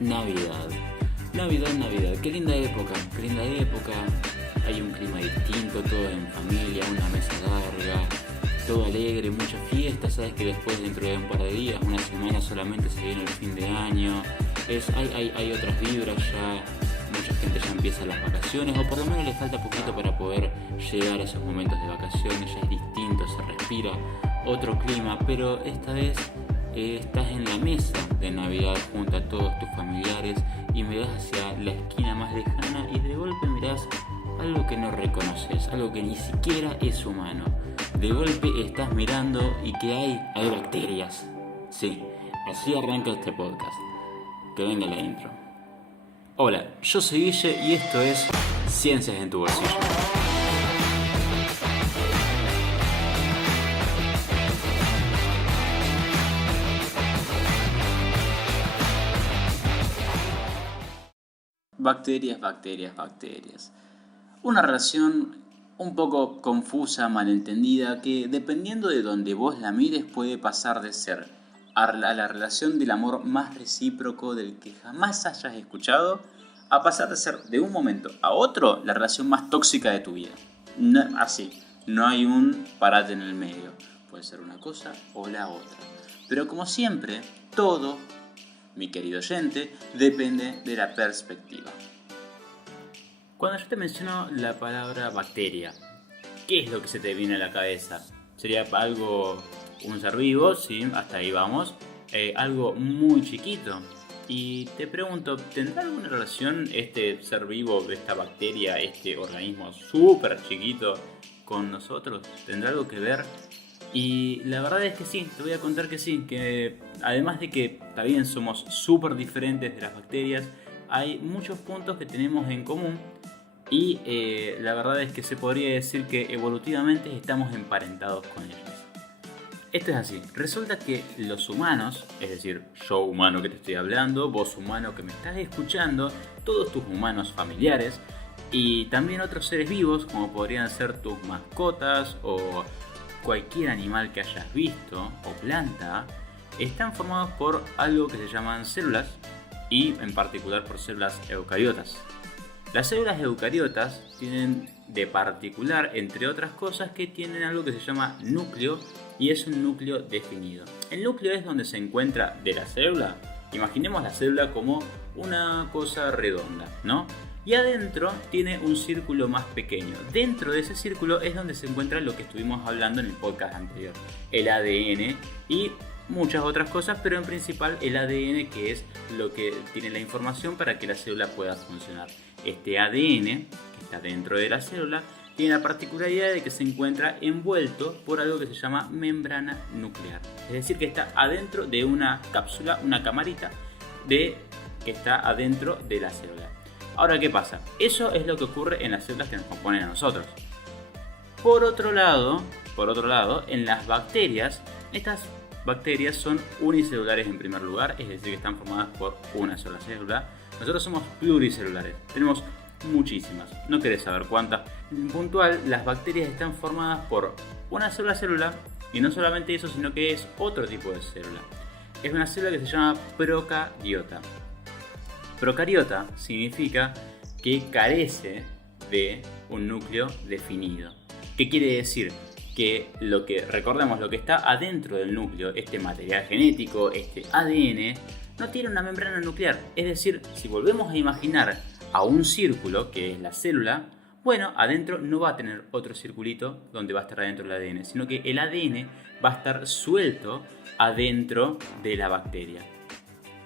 Navidad. Navidad. Qué linda época. Hay un clima distinto, todo en familia, una mesa larga, todo alegre, mucha fiesta. Sabes que después, dentro de un par de días, una semana solamente, se viene el fin de año. Hay otras vibras ya. Mucha gente ya empieza las vacaciones, o por lo menos le falta poquito para poder llegar a esos momentos de vacaciones. Ya es distinto, se respira otro clima, pero esta vez estás en la mesa de Navidad junto a todos tus familiares y mirás hacia la esquina más lejana y de golpe mirás algo que no reconoces, algo que ni siquiera es humano. De golpe estás mirando y que hay bacterias. Sí, así arranca este podcast. Que venga la intro. Hola, yo soy Guille y esto es Ciencias en tu bolsillo. Bacterias. Una relación un poco confusa, malentendida, que dependiendo de donde vos la mires puede pasar de ser a la relación del amor más recíproco del que jamás hayas escuchado, a pasar de ser de un momento a otro la relación más tóxica de tu vida. No hay un parate en el medio. Puede ser una cosa o la otra. Pero como siempre, todo, mi querido oyente, depende de la perspectiva. Cuando yo te menciono la palabra bacteria, ¿qué es lo que se te viene a la cabeza? ¿Sería algo, un ser vivo? Sí, hasta ahí vamos. Algo muy chiquito. Y te pregunto, ¿tendrá alguna relación este ser vivo, esta bacteria, este organismo súper chiquito con nosotros? ¿Tendrá algo que ver? Y la verdad es que sí, te voy a contar que sí, que además de que también somos súper diferentes de las bacterias, hay muchos puntos que tenemos en común y la verdad es que se podría decir que evolutivamente estamos emparentados con ellos. Esto es así, resulta que los humanos, es decir, yo humano que te estoy hablando, vos humano que me estás escuchando, todos tus humanos familiares y también otros seres vivos como podrían ser tus mascotas o cualquier animal que hayas visto o planta, están formados por algo que se llaman células y en particular por células eucariotas. Las células eucariotas tienen de particular, entre otras cosas, que tienen algo que se llama núcleo y es un núcleo definido. El núcleo es donde se encuentra de la célula. Imaginemos la célula como una cosa redonda, ¿no? Y adentro tiene un círculo más pequeño. Dentro de ese círculo es donde se encuentra lo que estuvimos hablando en el podcast anterior, el ADN y muchas otras cosas, pero en principal el ADN, que es lo que tiene la información para que la célula pueda funcionar. Este ADN, que está dentro de la célula, tiene la particularidad de que se encuentra envuelto por algo que se llama membrana nuclear. Es decir, que está adentro de una cápsula, una camarita que está adentro de la célula. Ahora, ¿qué pasa? Eso es lo que ocurre en las células que nos componen a nosotros. Por otro lado, en las bacterias, estas bacterias son unicelulares en primer lugar, es decir, que están formadas por una sola célula. Nosotros somos pluricelulares, tenemos muchísimas, no querés saber cuántas. En puntual, las bacterias están formadas por una sola célula y no solamente eso, sino que es otro tipo de célula. Es una célula que se llama procariota. Procariota significa que carece de un núcleo definido. ¿Qué quiere decir? Que lo que está adentro del núcleo, este material genético, este ADN, no tiene una membrana nuclear. Es decir, si volvemos a imaginar a un círculo, que es la célula, bueno, adentro no va a tener otro circulito donde va a estar adentro el ADN, sino que el ADN va a estar suelto adentro de la bacteria.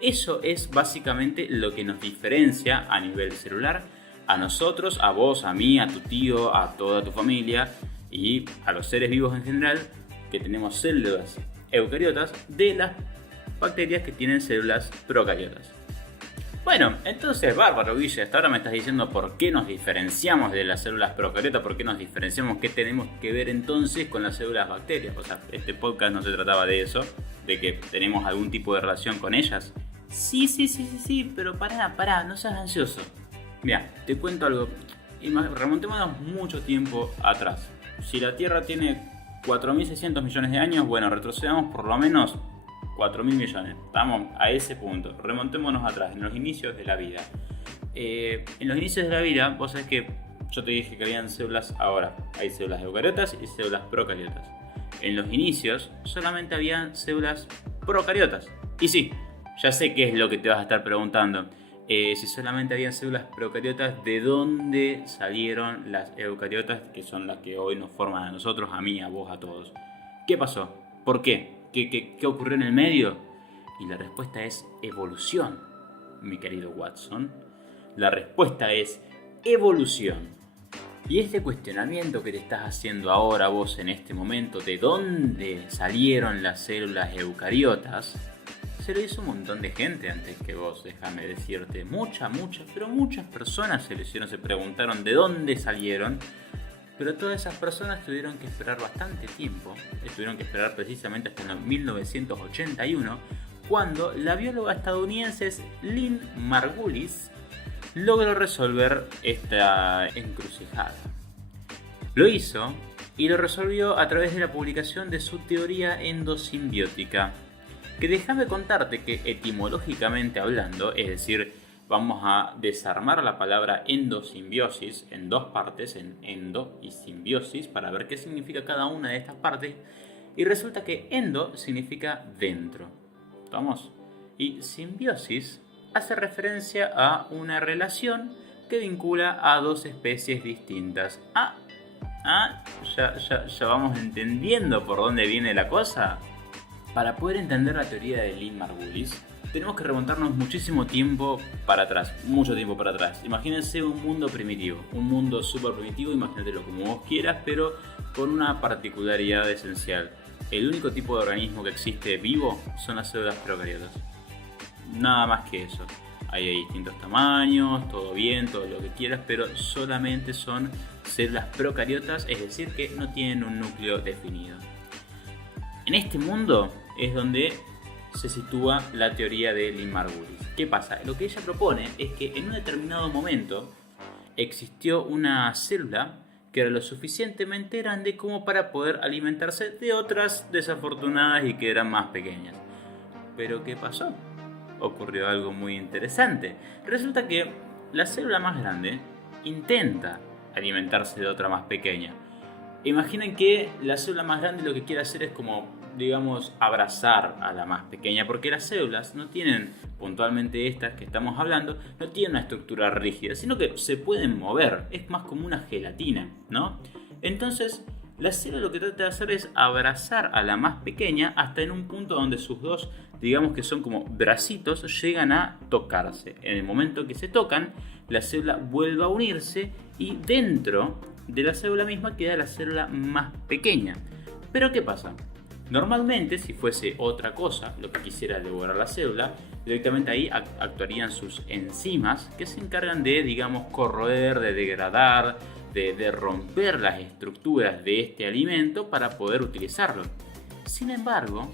Eso es básicamente lo que nos diferencia a nivel celular a nosotros, a vos, a mí, a tu tío, a toda tu familia y a los seres vivos en general que tenemos células eucariotas de las bacterias que tienen células procariotas. Bueno, entonces, bárbaro, Guille, hasta ahora me estás diciendo por qué nos diferenciamos de las células procariotas, por qué nos diferenciamos, qué tenemos que ver entonces con las células bacterias. O sea, este podcast no se trataba de eso, de que tenemos algún tipo de relación con ellas. Sí, pero pará, no seas ansioso. Mira, te cuento algo. Remontémonos mucho tiempo atrás. Si la Tierra tiene 4.600 millones de años, bueno, retrocedamos por lo menos 4.000 millones. Estamos a ese punto. Remontémonos atrás, en los inicios de la vida. En los inicios de la vida, vos sabés que yo te dije que habían células ahora. Hay células eucariotas y células procariotas. En los inicios solamente habían células procariotas. Y sí, ya sé qué es lo que te vas a estar preguntando. Si solamente habían células procariotas, ¿de dónde salieron las eucariotas, que son las que hoy nos forman a nosotros, a mí, a vos, a todos? ¿Qué pasó? ¿Por qué? ¿Qué ocurrió en el medio? Y la respuesta es evolución, mi querido Watson. La respuesta es evolución. Y este cuestionamiento que te estás haciendo ahora vos en este momento, ¿de dónde salieron las células eucariotas? Se lo hizo un montón de gente antes que vos, déjame decirte. Muchas personas se preguntaron de dónde salieron. Pero todas esas personas tuvieron que esperar bastante tiempo. Tuvieron que esperar precisamente hasta el 1981, cuando la bióloga estadounidense Lynn Margulis logró resolver esta encrucijada. Lo hizo y lo resolvió a través de la publicación de su teoría endosimbiótica, que déjame contarte que etimológicamente hablando, es decir, vamos a desarmar la palabra endosimbiosis en dos partes, en endo y simbiosis, para ver qué significa cada una de estas partes, y resulta que endo significa dentro, ¿vamos? Y simbiosis hace referencia a una relación que vincula a dos especies distintas. Ya vamos entendiendo por dónde viene la cosa. Para poder entender la teoría de Lynn Margulis, tenemos que remontarnos mucho tiempo para atrás. Imagínense un mundo primitivo, un mundo súper primitivo, imagínatelo como vos quieras, pero con una particularidad esencial. El único tipo de organismo que existe vivo son las células procariotas. Nada más que eso. Hay distintos tamaños, todo bien, todo lo que quieras, pero solamente son células procariotas, es decir, que no tienen un núcleo definido. En este mundo es donde se sitúa la teoría de Lynn Margulis. ¿Qué pasa? Lo que ella propone es que en un determinado momento existió una célula que era lo suficientemente grande como para poder alimentarse de otras desafortunadas y que eran más pequeñas. ¿Pero qué pasó? Ocurrió algo muy interesante. Resulta que la célula más grande intenta alimentarse de otra más pequeña. Imaginen que la célula más grande lo que quiere hacer es como, digamos, abrazar a la más pequeña, porque las células no tienen, puntualmente estas que estamos hablando, no tienen una estructura rígida, sino que se pueden mover, es más como una gelatina, ¿no? Entonces, la célula lo que trata de hacer es abrazar a la más pequeña hasta en un punto donde sus dos, digamos que son como bracitos, llegan a tocarse. En el momento que se tocan, la célula vuelve a unirse y dentro de la célula misma queda la célula más pequeña. Pero ¿qué pasa? Normalmente, si fuese otra cosa lo que quisiera lograr la célula, directamente ahí actuarían sus enzimas que se encargan de, digamos, corroer, de degradar, de romper las estructuras de este alimento para poder utilizarlo. Sin embargo,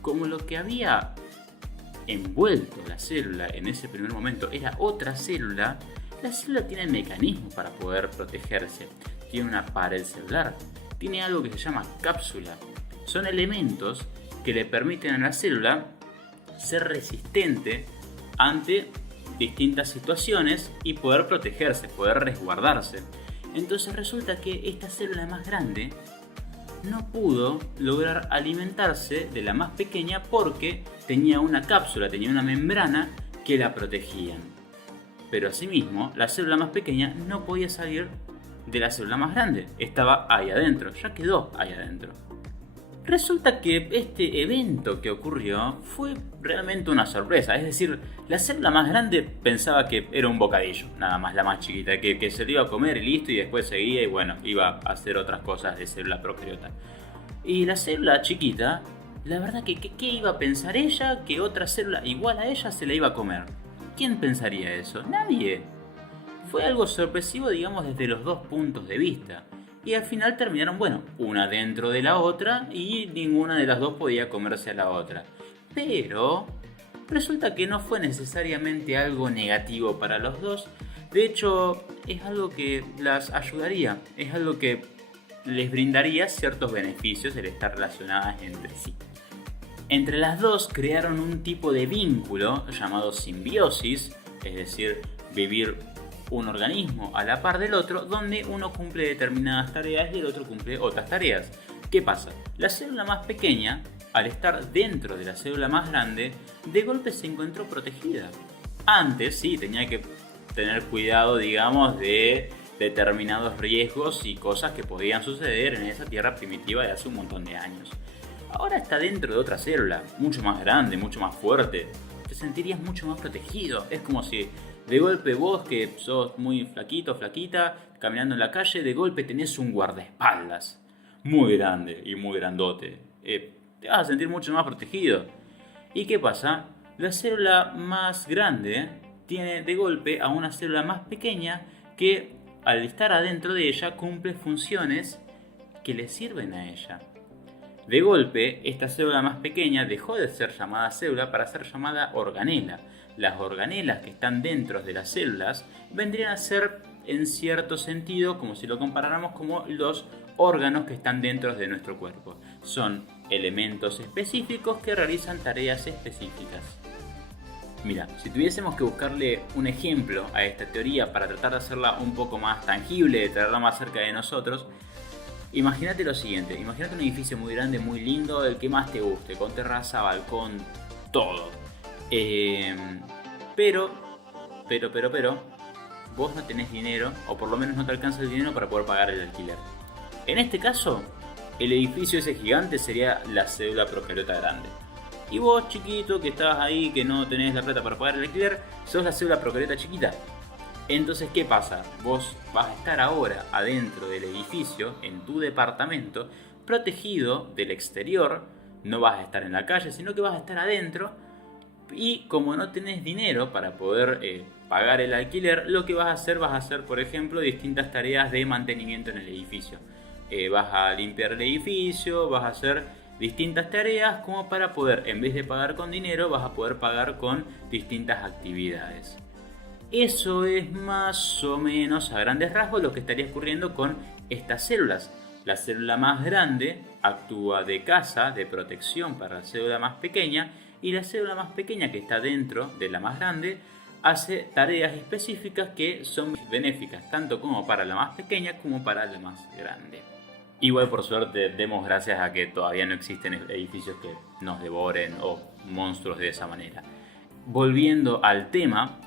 como lo que había envuelto la célula en ese primer momento era otra célula, la célula tiene mecanismos para poder protegerse. Tiene una pared celular, tiene algo que se llama cápsula. Son elementos que le permiten a la célula ser resistente ante distintas situaciones y poder protegerse, poder resguardarse. Entonces resulta que esta célula más grande no pudo lograr alimentarse de la más pequeña porque tenía una cápsula, tenía una membrana que la protegían. Pero asimismo, la célula más pequeña no podía salir de la célula más grande. Estaba ahí adentro, ya quedó ahí adentro. Resulta que este evento que ocurrió fue realmente una sorpresa. Es decir, la célula más grande pensaba que era un bocadillo, nada más, la más chiquita, que se lo iba a comer y listo, y después seguía y bueno, iba a hacer otras cosas de célula procariota. Y la célula chiquita, la verdad que ¿qué iba a pensar ella? Que otra célula igual a ella se la iba a comer. ¿Quién pensaría eso? Nadie. Fue algo sorpresivo, digamos, desde los dos puntos de vista. Y al final terminaron, bueno, una dentro de la otra y ninguna de las dos podía comerse a la otra. Pero resulta que no fue necesariamente algo negativo para los dos. De hecho, es algo que las ayudaría, es algo que les brindaría ciertos beneficios el estar relacionadas entre sí. Entre las dos crearon un tipo de vínculo llamado simbiosis, es decir, vivir un organismo a la par del otro, donde uno cumple determinadas tareas y el otro cumple otras tareas. ¿Qué pasa? La célula más pequeña, al estar dentro de la célula más grande, de golpe se encontró protegida. Antes sí tenía que tener cuidado, digamos, de determinados riesgos y cosas que podían suceder en esa tierra primitiva de hace un montón de años. Ahora está dentro de otra célula, mucho más grande, mucho más fuerte. Te sentirías mucho más protegido. Es como si de golpe vos, que sos muy flaquito, flaquita, caminando en la calle, de golpe tenés un guardaespaldas muy grande y muy grandote. Te vas a sentir mucho más protegido. ¿Y qué pasa? La célula más grande tiene de golpe a una célula más pequeña que al estar adentro de ella cumple funciones que le sirven a ella. De golpe, esta célula más pequeña dejó de ser llamada célula para ser llamada organela. Las organelas que están dentro de las células vendrían a ser, en cierto sentido, como si lo comparáramos como los órganos que están dentro de nuestro cuerpo. Son elementos específicos que realizan tareas específicas. Mira, si tuviésemos que buscarle un ejemplo a esta teoría para tratar de hacerla un poco más tangible, de traerla más cerca de nosotros, imagínate lo siguiente, imagínate un edificio muy grande, muy lindo, el que más te guste, con terraza, balcón, todo. Pero, vos no tenés dinero, o por lo menos no te alcanza el dinero para poder pagar el alquiler. En este caso, el edificio ese gigante sería la célula procariota grande. Y vos, chiquito, que estás ahí, que no tenés la plata para pagar el alquiler, sos la célula procariota chiquita. Entonces, ¿qué pasa? Vos vas a estar ahora adentro del edificio, en tu departamento, protegido del exterior. No vas a estar en la calle, sino que vas a estar adentro. Y como no tenés dinero para poder pagar el alquiler, lo que vas a hacer, por ejemplo, distintas tareas de mantenimiento en el edificio. Vas a limpiar el edificio, vas a hacer distintas tareas como para poder, en vez de pagar con dinero, vas a poder pagar con distintas actividades. Eso es más o menos a grandes rasgos lo que estaría ocurriendo con estas células. La célula más grande actúa de casa, de protección para la célula más pequeña, y la célula más pequeña que está dentro de la más grande hace tareas específicas que son benéficas tanto como para la más pequeña como para la más grande. Igual, por suerte, demos gracias a que todavía no existen edificios que nos devoren o monstruos de esa manera. Volviendo al tema,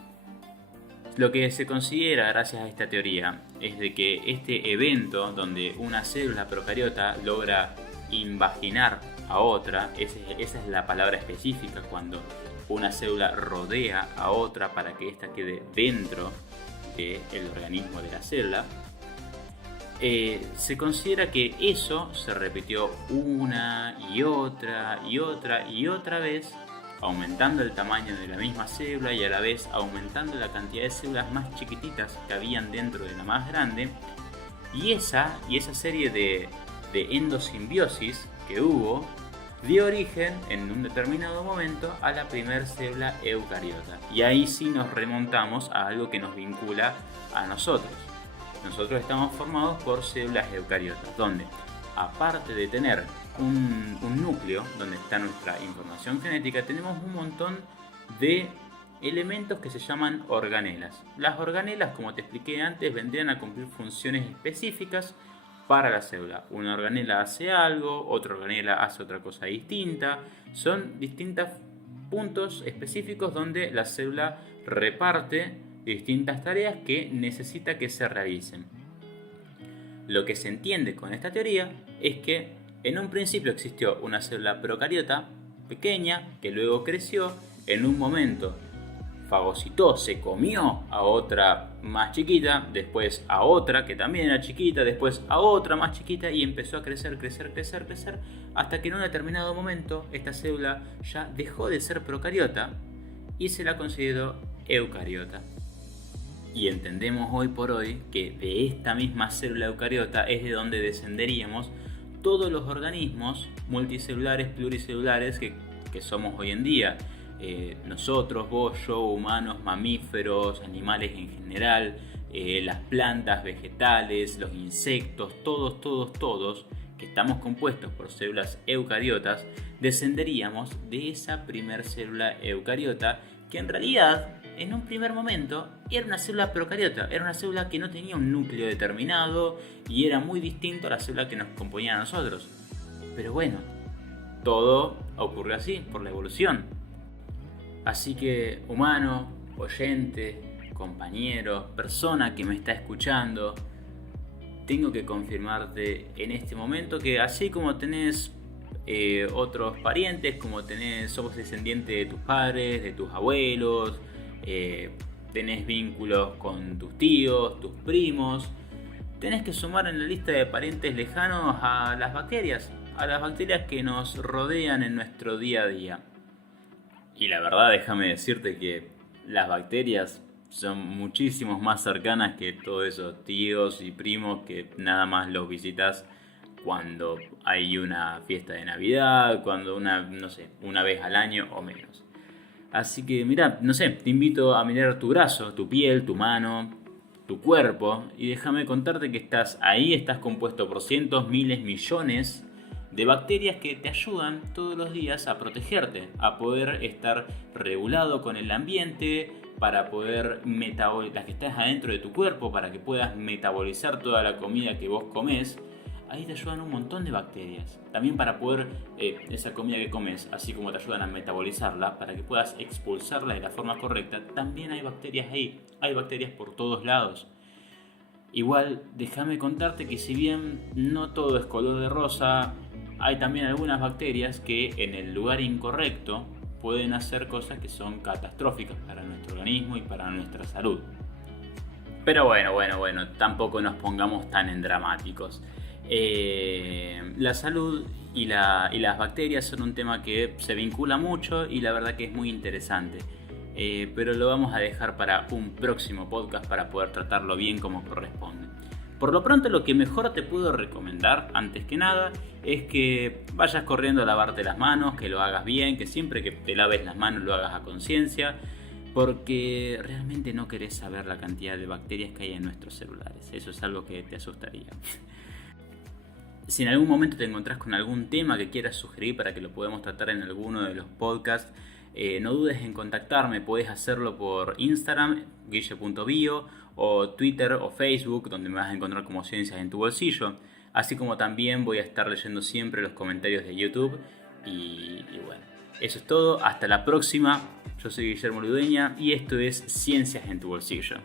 lo que se considera gracias a esta teoría es de que este evento donde una célula procariota logra invaginar a otra, esa es la palabra específica, cuando una célula rodea a otra para que ésta quede dentro del organismo de la célula, se considera que eso se repitió una y otra y otra y otra vez, aumentando el tamaño de la misma célula y a la vez aumentando la cantidad de células más chiquititas que habían dentro de la más grande, y esa serie de endosimbiosis que hubo dio origen en un determinado momento a la primera célula eucariota. Y ahí sí nos remontamos a algo que nos vincula a nosotros. Nosotros estamos formados por células eucariotas, donde aparte de tener un núcleo donde está nuestra información genética, tenemos un montón de elementos que se llaman organelas. Las organelas, como te expliqué antes, vendrían a cumplir funciones específicas para la célula. Una organela hace algo, otra organela hace otra cosa distinta. Son distintos puntos específicos donde la célula reparte distintas tareas que necesita que se realicen. Lo que se entiende con esta teoría es que en un principio existió una célula procariota pequeña que luego creció, en un momento fagocitó, se comió a otra más chiquita, después a otra que también era chiquita, después a otra más chiquita y empezó a crecer, hasta que en un determinado momento esta célula ya dejó de ser procariota y se la consideró eucariota. Y entendemos hoy por hoy que de esta misma célula eucariota es de donde descenderíamos todos los organismos multicelulares, pluricelulares que somos hoy en día. Nosotros, vos, yo, humanos, mamíferos, animales en general, las plantas, vegetales, los insectos, todos, que estamos compuestos por células eucariotas, descenderíamos de esa primer célula eucariota que en realidad en un primer momento era una célula procariota, era una célula que no tenía un núcleo determinado y era muy distinto a la célula que nos componía a nosotros. Pero bueno, todo ocurrió así, por la evolución. Así que, humano, oyente, compañero, persona que me está escuchando, tengo que confirmarte en este momento que así como tenés otros parientes, como somos descendientes de tus padres, de tus abuelos, tenés vínculos con tus tíos, tus primos, tenés que sumar en la lista de parientes lejanos a las bacterias que nos rodean en nuestro día a día. Y la verdad, déjame decirte que las bacterias son muchísimos más cercanas que todos esos tíos y primos que nada más los visitas cuando hay una fiesta de Navidad, cuando una vez al año o menos. Así que mira, te invito a mirar tu brazo, tu piel, tu mano, tu cuerpo y déjame contarte que estás compuesto por cientos, miles, millones de bacterias que te ayudan todos los días a protegerte, a poder estar regulado con el ambiente, para poder las que estás adentro de tu cuerpo, para que puedas metabolizar toda la comida que vos comés. Ahí te ayudan un montón de bacterias. También para poder, esa comida que comes, así como te ayudan a metabolizarla, para que puedas expulsarla de la forma correcta, también hay bacterias ahí. Hay bacterias por todos lados. Igual, déjame contarte que si bien no todo es color de rosa, hay también algunas bacterias que en el lugar incorrecto pueden hacer cosas que son catastróficas para nuestro organismo y para nuestra salud. Pero bueno, tampoco nos pongamos tan en dramáticos. La salud y las bacterias son un tema que se vincula mucho y la verdad que es muy interesante. Pero lo vamos a dejar para un próximo podcast para poder tratarlo bien como corresponde. Por lo pronto, lo que mejor te puedo recomendar, antes que nada, es que vayas corriendo a lavarte las manos, que lo hagas bien, que siempre que te laves las manos lo hagas a conciencia, porque realmente no querés saber la cantidad de bacterias que hay en nuestros celulares. Eso es algo que te asustaría. Si en algún momento te encontrás con algún tema que quieras sugerir para que lo podamos tratar en alguno de los podcasts, no dudes en contactarme. Podés hacerlo por Instagram, guille.bio, o Twitter o Facebook, donde me vas a encontrar como Ciencias en tu Bolsillo. Así como también voy a estar leyendo siempre los comentarios de YouTube. Y bueno, eso es todo. Hasta la próxima. Yo soy Guillermo Ludeña y esto es Ciencias en tu Bolsillo.